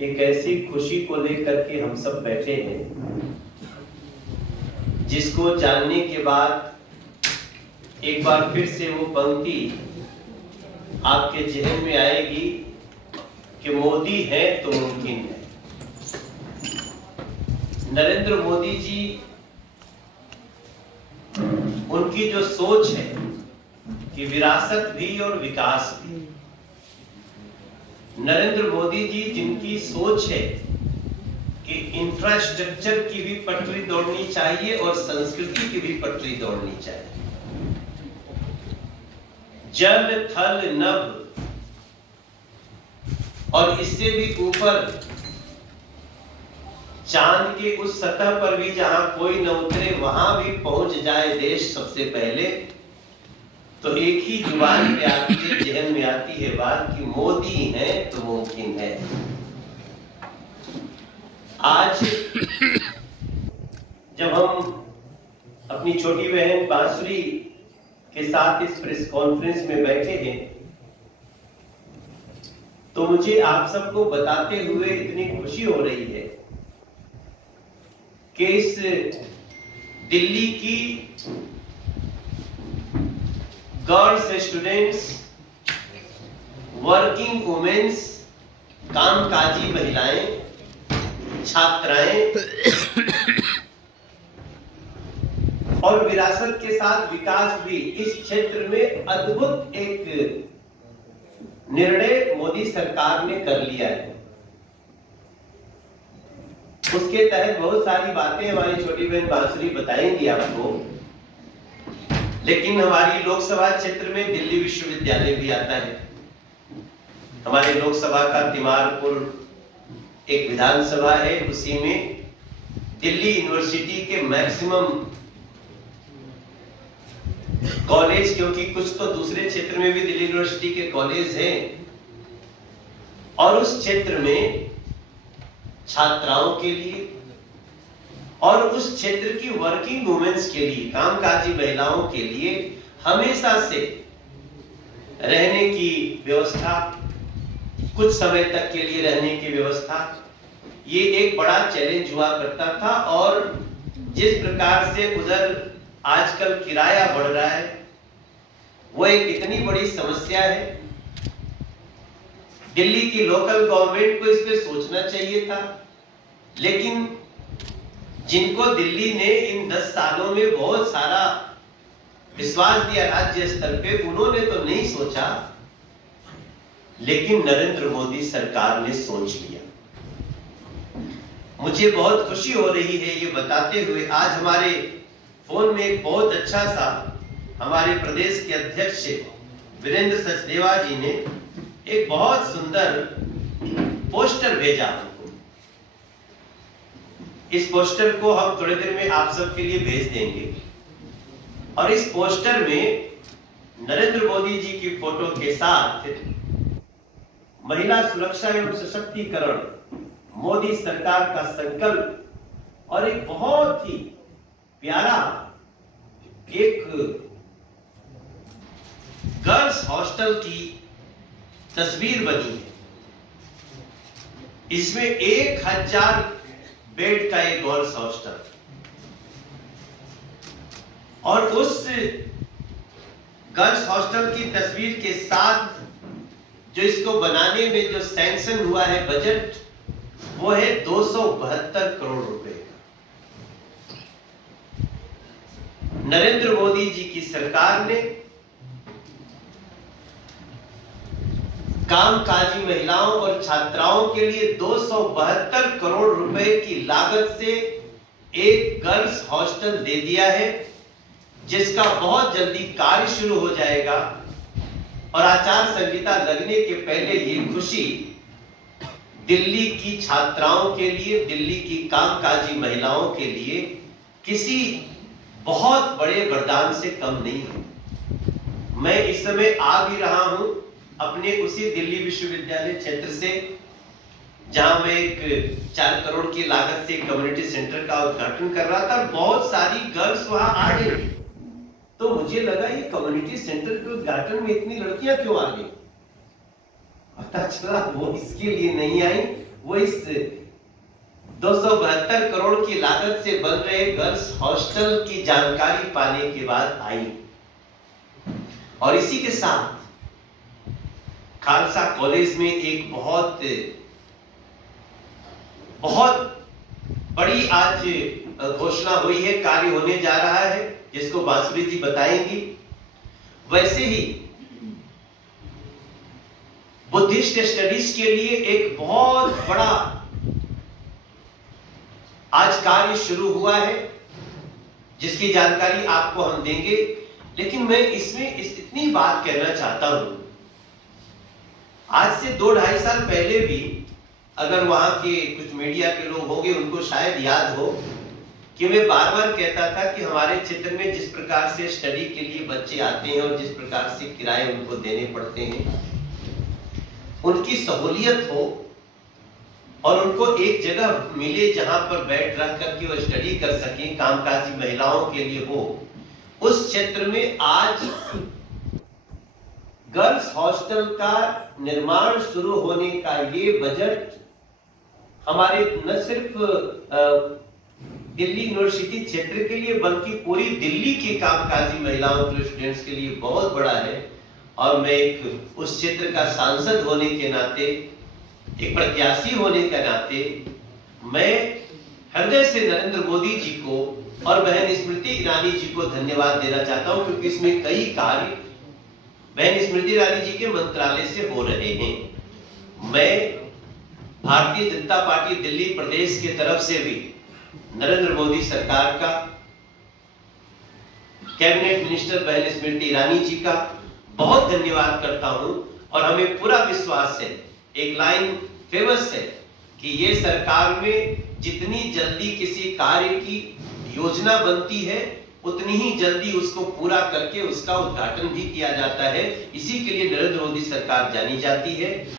एक ऐसी खुशी को लेकर के हम सब बैठे हैं जिसको जानने के बाद एक बार फिर से वो पंक्ति आपके जहन में आएगी कि मोदी है तो मुमकिन है। नरेंद्र मोदी जी, उनकी जो सोच है कि विरासत भी और विकास भी, नरेंद्र मोदी जी जिनकी सोच है कि इंफ्रास्ट्रक्चर की भी पटरी दौड़नी चाहिए और संस्कृति की भी पटरी दौड़नी चाहिए। जल थल नभ और इससे भी ऊपर चांद के उस सतह पर भी जहां कोई न उतरे वहां भी पहुंच जाए देश सबसे पहले, तो एक ही जुबान पे आती है, जहन में आती है बात कि मोदी है तो मुमकिन है। आज जब हम अपनी छोटी बहन बांसुरी के साथ इस प्रेस कॉन्फ्रेंस में बैठे हैं, तो मुझे आप सबको बताते हुए इतनी खुशी हो रही है कि इस दिल्ली की गर्ल्स स्टूडेंट्स, वर्किंग वुमेन्स, कामकाजी महिलाएं, छात्राएं और विरासत के साथ विकास भी, इस क्षेत्र में अद्भुत एक निर्णय मोदी सरकार ने कर लिया है। उसके तहत बहुत सारी बातें हमारी छोटी बहन बांसुरी बताएंगी आपको, लेकिन हमारी लोकसभा क्षेत्र में दिल्ली विश्वविद्यालय भी आता है। हमारे लोकसभा का तिमारपुर एक विधानसभा है, उसी में दिल्ली यूनिवर्सिटी के मैक्सिमम कॉलेज, क्योंकि कुछ तो दूसरे क्षेत्र में भी दिल्ली यूनिवर्सिटी के कॉलेज हैं, और उस क्षेत्र में छात्राओं के लिए और उस क्षेत्र की वर्किंग वुमेन्स के लिए, कामकाजी महिलाओं के लिए हमेशा से रहने की व्यवस्था, कुछ समय तक के लिए रहने की व्यवस्था, ये एक बड़ा चैलेंज हुआ करता था। और जिस प्रकार से उधर आजकल किराया बढ़ रहा है, वो एक इतनी बड़ी समस्या है। दिल्ली की लोकल गवर्नमेंट को इस पे सोचना चाहिए था, लेकिन जिनको दिल्ली ने इन 10 सालों में बहुत सारा विश्वास दिया राज्य स्तर पे, उन्होंने तो नहीं सोचा, लेकिन नरेंद्र मोदी सरकार ने सोच लिया। मुझे बहुत खुशी हो रही है ये बताते हुए। आज हमारे फोन में एक बहुत अच्छा सा हमारे प्रदेश के अध्यक्ष वीरेंद्र सचदेवा जी ने एक बहुत सुंदर पोस्टर भेजा हमको। इस पोस्टर को हम थोड़ी देर में आप सबके लिए भेज देंगे, और इस पोस्टर में नरेंद्र मोदी जी की फोटो के साथ महिला सुरक्षा एवं सशक्तिकरण, मोदी सरकार का संकल्प, और एक बहुत ही प्यारा एक गर्ल्स हॉस्टल की तस्वीर बनी है। इसमें 1000 बेड का एक गर्ल्स हॉस्टल, और उस गर्ल्स हॉस्टल की तस्वीर के साथ जो इसको बनाने में जो सैंक्शन हुआ है बजट, वो है 272 करोड़ रुपए का। नरेंद्र मोदी जी की सरकार ने कामकाजी महिलाओं और छात्राओं के लिए 272 करोड़ रुपए की लागत से एक गर्ल्स हॉस्टल दे दिया है, जिसका बहुत जल्दी कार्य शुरू हो जाएगा। और आचार संहिता लगने के पहले ये खुशी दिल्ली की छात्राओं के लिए, दिल्ली की कामकाजी महिलाओं के लिए किसी बहुत बड़े वरदान से कम नहीं है। मैं इस समय आ भी रहा हूं अपने उसी दिल्ली विश्वविद्यालय क्षेत्र से, जहां मैं एक 4 करोड़ की लागत से कम्युनिटी सेंटर का उद्घाटन कर रहा था। बहुत सारी गर्ल्स वहां आ गई, तो मुझे लगा ये कम्युनिटी सेंटर के उद्घाटन में इतनी लड़कियां क्यों आ गई। पता चला वो इसके लिए नहीं आई, वो इस 272 करोड़ की लागत से बन रहे गर्ल्स हॉस्टल की जानकारी पाने के बाद आई। और इसी के साथ खालसा कॉलेज में एक बहुत बड़ी आज घोषणा हुई है, कार्य होने जा रहा है, जिसको बांसुरी जी बताएंगी। वैसे ही बुद्धिस्ट स्टडीज के लिए एक बहुत बड़ा आज कार्य शुरू हुआ है, जिसकी जानकारी आपको हम देंगे। लेकिन मैं इसमें इतनी बात कहना चाहता हूं, आज से 2-2.5 साल पहले भी अगर वहां के कुछ मीडिया के लोग होंगे, उनको शायद याद हो कि मैं बार बार कहता था कि हमारे क्षेत्र में जिस प्रकार से स्टडी के लिए बच्चे आते हैं और जिस प्रकार से किराए उनको देने पड़ते हैं, उनकी सहूलियत हो और उनको एक जगह मिले जहां पर बैठ रह करके वो स्टडी कर सकें, कामकाजी महिलाओं के लिए हो, उस क्षेत्र में आज गर्ल्स हॉस्टल का निर्माण शुरू होने का ये बजट हमारे न सिर्फ दिल्ली यूनिवर्सिटी क्षेत्र के लिए बल्कि पूरी दिल्ली की कामकाजी महिलाओं के स्टूडेंट्स के लिए बहुत बड़ा है। और मैं एक उस क्षेत्र का सांसद होने के नाते, एक प्रत्याशी होने के नाते, मैं हृदय से नरेंद्र मोदी जी को और बहन स्मृति ईरानी जी को धन्यवाद देना चाहता हूं, क्योंकि इसमें कई कार्य बहन स्मृति ईरानी जी के मंत्रालय से हो रहे हैं। मैं भारतीय जनता पार्टी दिल्ली प्रदेश की तरफ से भी नरेंद्र मोदी सरकार का, कैबिनेट मिनिस्टर बहन स्मृति ईरानी जी का बहुत धन्यवाद करता हूं। और हमें पूरा विश्वास है, एक लाइन फेमस है कि ये सरकार में जितनी जल्दी किसी कार्य की योजना बनती है, उतनी ही जल्दी उसको पूरा करके उसका उद्घाटन भी किया जाता है। इसी के लिए नरेंद्र मोदी सरकार जानी जाती है।